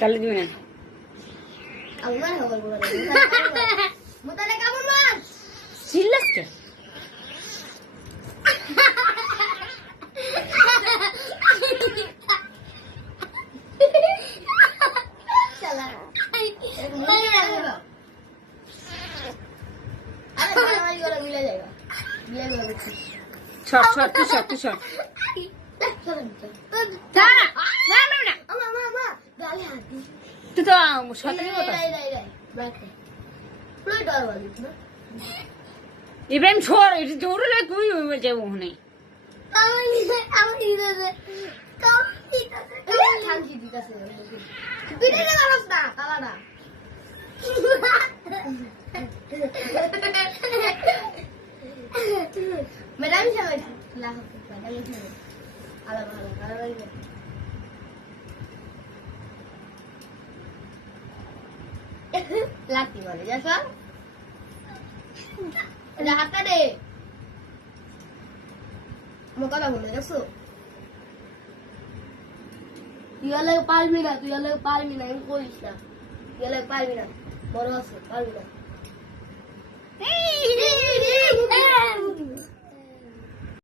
কালে দিবি না আমার হবে বলে মোতালে কেমন মাছ চিল্লাস কে শালা আরে বাড়াবাড়ি করে মিলে যায়গা বিয়ে করে ছট ছট তুই ছট না না না আমা আমা গালি হাতি তুই তো শতানি কথা বাইকে পুরো ডর বালি না ইব্রাহিম ছোড় এটা জোরে লাগে তুই যাবো ওখানে আমি দিতেছে থামছি দিতেছে বিড়ে না গালাস না কালাডা ম্যাডাম সাহেব লাখ ম্যাডাম সাহেব আলা ভালো কালাডা লাগতি বলে যাস হাতটা দে মোকাটা বলে দেখছো তুই হলে পারবি না আমি করিস না তুই হলে পারবি না বড় আছে পারবি না